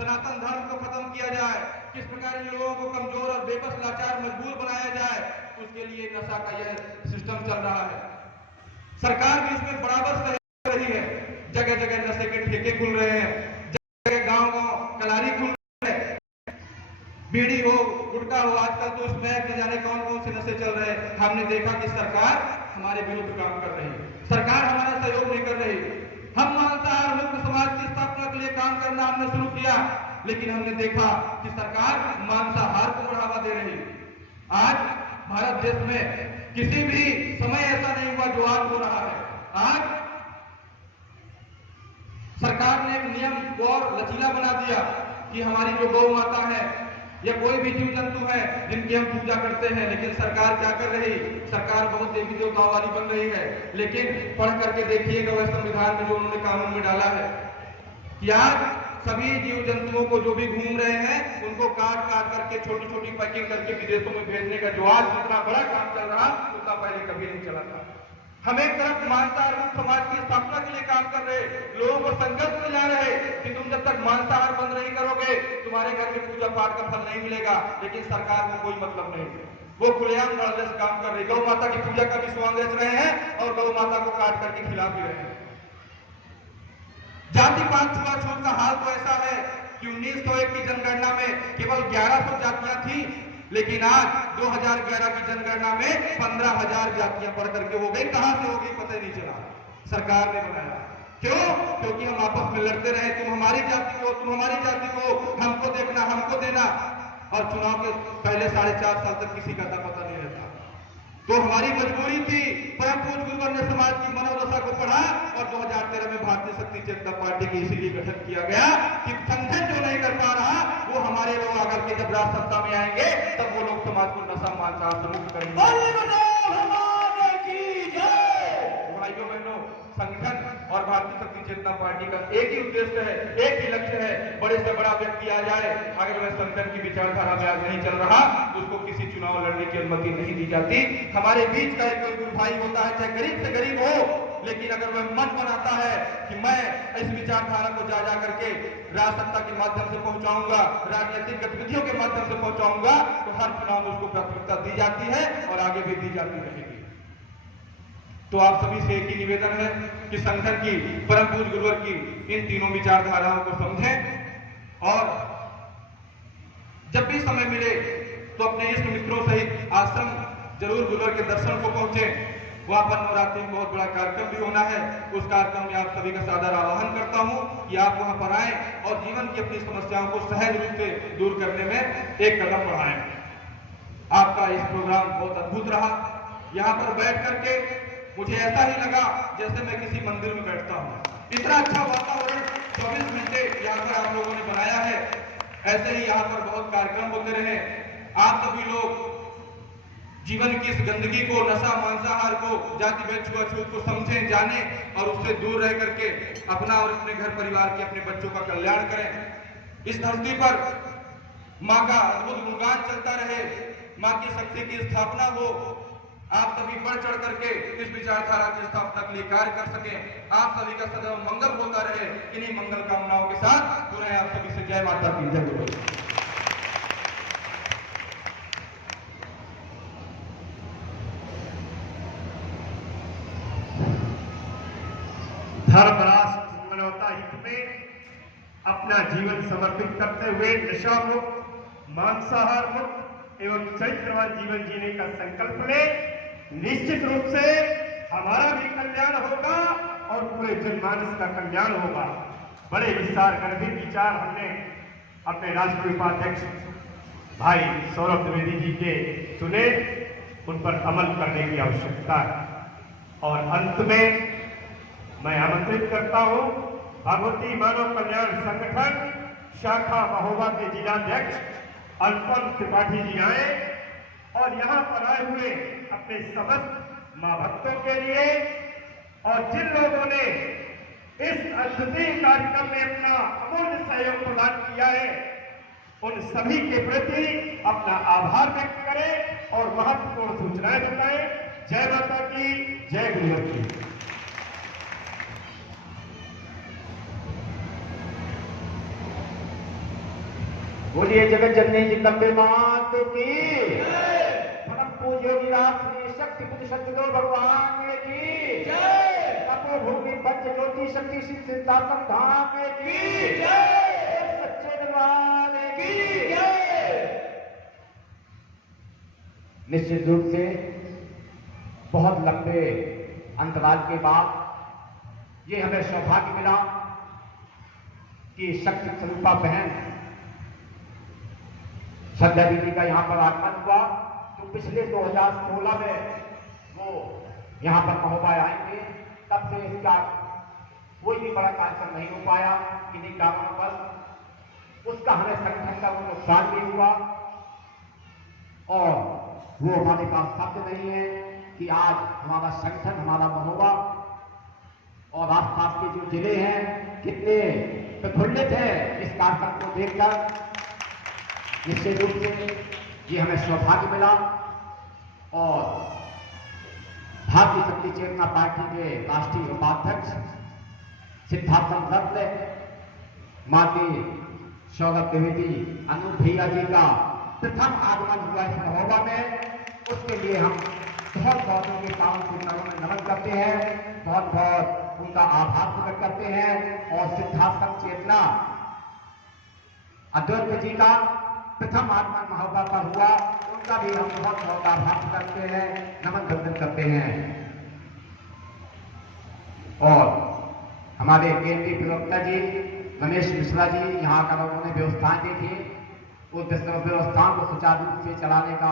सनातन धर्म को खत्म किया जाए, किस प्रकार इन लोगों को कमजोर और बेबस लाचार मजबूर बनाया जाए, उसके लिए नशा का यह सिस्टम चल रहा है। सरकार भी इसमें बराबर सहयोग रही है। जगह जगह नशे के ठेके खुल रहे हैं, जगह गांव गांव कलारी खुल रहे हैं, बीड़ी हो गुटखा हो, आजकल तो उसमें न जाने कौन कौन से नशे चल रहे हैं। हमने देखा कि सरकार हमारे विरुद्ध काम कर रही है, सरकार हमारा सहयोग नहीं कर रही। हम मांसाहार मुक्त समाज की स्थापना के लिए काम करना हमने शुरू किया, लेकिन हमने देखा कि सरकार मांसाहार को बढ़ावा दे रही। आज भारत देश में किसी भी समय ऐसा नहीं हुआ जो आज हो रहा है। आज सरकार ने एक नियम और लचीला बना दिया कि हमारी जो गौ माता है या कोई भी जीव जंतु है जिनकी हम पूजा करते हैं, लेकिन सरकार क्या कर रही, सरकार बहुत देवी देवताओं वाली बन रही है। लेकिन पढ़ करके देखिएगा वह संविधान में जो उन्होंने कानून में डाला है कि आज सभी जीव जंतुओं को जो भी घूम रहे हैं उनको काट काट करके छोटी छोटी पैकिंग करके विदेशों में भेजने का जो आज इतना बड़ा काम चल रहा उतना पहले कभी नहीं चला था। हम एक तरफ मांसाहार मुक्त समाज की स्थापना के लिए काम कर रहे, लोगों को संकल्प दिला रहे कि तुम जब तक मांसाहार बंद नहीं करोगे तुम्हारे घर में पूजा पाठ का फल नहीं मिलेगा, लेकिन सरकार को कोई मतलब नहीं, वो खुलेआम लड़ने से काम कर रही। गौ माता की पूजा का भी स्वांग बेच रहे हैं और गौ माता को काट करके खिला भी रहे हैं। जाति पात छुआछूत का हाल तो ऐसा है कि 1901 की जनगणना में केवल 1100 जातियां थी, लेकिन आज 2011 की जनगणना में 15,000 जातियां बढ़ करके हो गई। कहां से हो गई पता ही नहीं चला, सरकार ने बनाया। क्यों? क्योंकि हम आपस में लड़ते रहे, तुम हमारी जाति को, तुम हमारी जाति को, हमको देखना हमको देना, और चुनाव के पहले 4.5 साल तक किसी का पता नहीं रहता। तो हमारी मजबूरी थी, परम पूज्य गुरुवर ने समाज की मनोदशा को पढ़ा और 2013 में भारतीय शक्ति जनता पार्टी की इसीलिए गठन किया गया कि संगठन जो नहीं कर पा रहा वो हमारे लोग आकर के जब राज सत्ता में आएंगे तब वो लोग समाज को नशा मांसाहार से मुक्त करेंगे। भाइयों बहनों, संगठन और भारतीय शक्ति जनता पार्टी का एक ही उद्देश्य है, एक ही लक्ष्य है, बड़े से बड़ा व्यक्ति आ जाए, अगर वह संगठन की विचारधारा में आज नहीं चल रहा तो उसको किसी चुनाव लड़ने की अनुमति नहीं दी जाती। हमारे बीच का एक गुरु भाई होता है, चाहे गरीब से गरीब हो, लेकिन अगर वह मन बनाता है कि मैं इस विचारधारा को जा करके राज सत्ता के माध्यम से पहुंचाऊंगा, राजनीतिक गतिविधियों के माध्यम से पहुंचाऊंगा, तो हर चुनाव में उसको प्राथमिकता दी जाती है और आगे भी दी जाती रहेगी। तो आप सभी से एक ही निवेदन है कि संगठन की, परम पूज्य गुरुवर की इन तीनों विचारधाराओं को समझें और जब भी समय मिले तो अपने इष्ट मित्रों सहित आश्रम जरूर गुरुवर के दर्शन को पहुंचे। वहां पर नवरात्रि में बहुत बड़ा कार्यक्रम भी होना है, उस कार्यक्रम में आप सभी का सादर आह्वान करता हूं कि आप वहां पर आए और जीवन की अपनी समस्याओं को सहज रूप से दूर करने में एक कदम बढ़ाएं। आपका इस प्रोग्राम बहुत अद्भुत रहा। यहाँ पर बैठ करके मुझे ऐसा ही लगा जैसे मैं किसी मंदिर में बैठता हूँ। इतना अच्छा वातावरण 24 घंटे यहाँ पर आप लोगों ने बनाया है। ऐसे ही यहाँ पर बहुत कार्यक्रम होते रहे। आप सभी लोग जीवन की इस गंदगी को, नशा मांसाहार को, जाति भेद छुआछूत को समझें, जाने और उससे दूर रह करके अपना और अपने घर परिवार के, अपने बच्चों का कल्याण करें। इस धरती पर माँ का अद्भुत गुणगान चलता रहे, माँ की शक्ति की स्थापना हो। आप सभी बढ़ चढ़ करके इस विचारधारा की स्थापना के लिए कार्य कर सकें। आप सभी का सदैव मंगल होता रहे। इन्हीं मंगल कामनाओं के साथ पूरे आप सभी से जय माता की जय गुरु। धर्म राष्ट्र मानवता हित में अपना जीवन समर्पित करते हुए नशा मुक्त, मांसाहार मुक्त एवं चरित्रवान जीवन जीने का संकल्प लें। निश्चित रूप से हमारा भी कल्याण होगा और पूरे जनमानस का कल्याण होगा। बड़े विस्तार गर्भित विचार हमने अपने राष्ट्रीय उपाध्यक्ष भाई सौरभ द्विवेदी जी के सुने, उन पर अमल करने की आवश्यकता है। और अंत में मैं आमंत्रित करता हूं भगवती मानव कल्याण संगठन शाखा महोबा के जिलाध्यक्ष अनुपम त्रिपाठी जी आए और यहाँ पर आए हुए अपने समस्त मां भक्तों के लिए और जिन लोगों ने इस अद्वितीय कार्यक्रम में अपना अमूल्य सहयोग प्रदान किया है उन सभी के प्रति अपना आभार व्यक्त करें और महत्वपूर्ण सूचनाएं बताएं। जय माता की, जय गुरुवर की। बोलिए जगत जननी जगदम्बे मात की, परम पूज्य योगी राज श्री शक्ति पुत्र सद्गुरु भगवान की, तपोभूमि पंच ज्योति शक्ति सिद्ध सिद्धार्थम धाम की, सच्चे दरबार की। निश्चित रूप से बहुत लंबे अंतराल के बाद ये हमें सौभाग्य मिला कि शक्ति स्वरूपा बहन संध्या दीदी का यहाँ पर आगमन हुआ। तो पिछले 2016 में वो यहाँ पर महोबा आएंगे, तब से इसका कोई भी बड़ा कार्यक्रम नहीं हो पाया किन्हीं कारणों पर। उसका हमें संगठन का वो नुकसान भी हुआ और वो हमारे पास शब्द नहीं है कि आज हमारा संगठन, हमारा महोबा और आसपास के जो जिले हैं कितने प्रफुल्लित हैं इस कार्यक्रम को देखकर। निश्चित रूप से ये हमें सौभाग्य मिला और भारतीय शक्ति चेतना पार्टी के राष्ट्रीय उपाध्यक्ष सिद्धार्थ रत्न माननीय सौगत द्विवेदी अनूप भैया जी का प्रथम आगमन हुआ इस महोबा में। उसके लिए हम बहुत बहुत उनके पावन से नमन करते हैं, बहुत बहुत उनका आभार प्रकट करते हैं। और सिद्धार्थ चेतना अद्वैत जी का प्रथम आगमन महोबा पर हुआ, उनका भी हम बहुत बहुत आभार करते हैं, नमन वंदन करते हैं। और हमारे केंद्रीय प्रवक्ता जी रमेश मिश्रा जी यहाँ का उन्होंने व्यवस्थाएं देखी, उस व्यवस्थाओं को सुचारू रूप से चलाने का